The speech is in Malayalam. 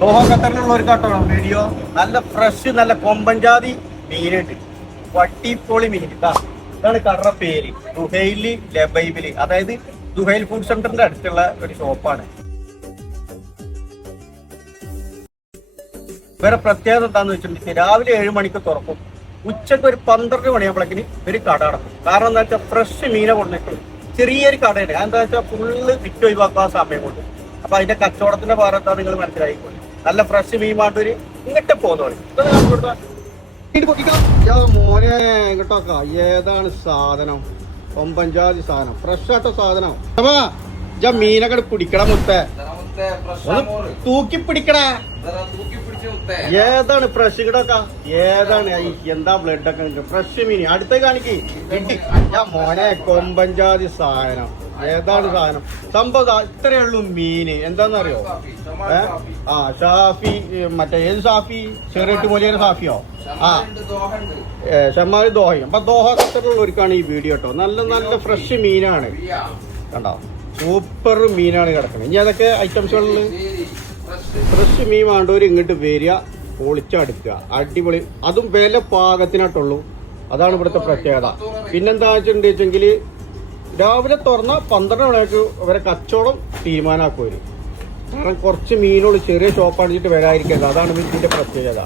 ദോഹ ഖത്തറിലുള്ള ഒരു കാട്ടോ വീഡിയോ. നല്ല ഫ്രഷ് നല്ല കൊമ്പൻജാതി മീനുണ്ട്, വട്ടിപ്പൊളി മീൻ. ഇതാണ് കടറ പേര്, ദുഹൈലി ലബൈബില്. അതായത് ദുഹൈൽ ഫുഡ് സെന്ററിന്റെ അടുത്തുള്ള ഒരു ഷോപ്പാണ്. വേറെ പ്രത്യേകത എന്താന്ന് വെച്ചിട്ടുണ്ടെങ്കിൽ രാവിലെ 7 മണിക്ക് തുറക്കും, ഉച്ചക്ക് ഒരു 12 മണിയാകുമ്പോഴേക്കിന് ഒരു കട അടക്കും. കാരണം എന്താ വെച്ചാൽ ഫ്രഷ് മീനെ കൊണ്ടിട്ട് ചെറിയൊരു കടയുണ്ട്. എന്താ വെച്ചാൽ ഫുള്ള് വിറ്റ് ഒഴിവാക്കാൻ സമയം കൊണ്ട്. അപ്പൊ അതിന്റെ കച്ചവടത്തിന്റെ ഭാഗത്താ നിങ്ങൾ മനസ്സിലായിക്കോളി. നല്ല ഫ്രഷ് മീൻ മാണ്ടൂര് ഇങ്ങോട്ട് പോകുന്നോളി. മോനെ ഇങ്ങോട്ടോക്ക, ഏതാണ് സാധനം? കൊമ്പൻജാതി സാധനം, ഫ്രഷ് ആയിട്ട സാധനം. അപ്പൊ മീനൊക്കെ പിടിക്കട മുത്തേ, തൂക്കി പിടിക്കട. ഏതാണ് ഫ്രഷ് കിടക്ക? ഏതാണ്? എന്താ ബ്ലഡ് ഒക്കെ ഫ്രഷ് മീൻ അടുത്ത കാണിക്ക്. മോനെ കൊമ്പൻജാതി സാധനം, ഏതാണ് സാധനം? സംഭവം ഇത്രയേ ഉള്ളൂ മീന്. എന്താന്നറിയോ? ഷാഫി, മറ്റേ ഏത് ഷാഫി? ചെറിയിട്ട് മൊലിയുടെ ഷാഫിയോ? ഷമാരി ദോഹയും. അപ്പൊ ദോഹ ഖത്തറിലുള്ളവർക്കാണ് ഈ വീഡിയോ കേട്ടോ. നല്ല നല്ല ഫ്രഷ് മീനാണ് കണ്ടോ, സൂപ്പർ മീനാണ് കിടക്കുന്നത്. ഇനി അതൊക്കെ ഐറ്റംസുകളിൽ ഫ്രഷ് മീൻ വേണ്ടവർ ഇങ്ങോട്ട് വരിക, പൊളിച്ചടുക്കുക, അടിപൊളി. അതും വില പാകത്തിനായിട്ടുള്ളൂ. അതാണ് ഇവിടുത്തെ പ്രത്യേകത. പിന്നെന്താ വെച്ചിട്ടുണ്ടെങ്കിൽ രാവിലെ തുറന്ന 12 മണിക്ക് അവരെ കച്ചവടം തീരുമാനമാക്കുവരും. കാരണം കുറച്ച് മീനുകൾ ചെറിയ ഷോപ്പ് അടിച്ചിട്ട് വരാതിരിക്കരുത്. അതാണ് ഇതിന്റെ പ്രത്യേകത.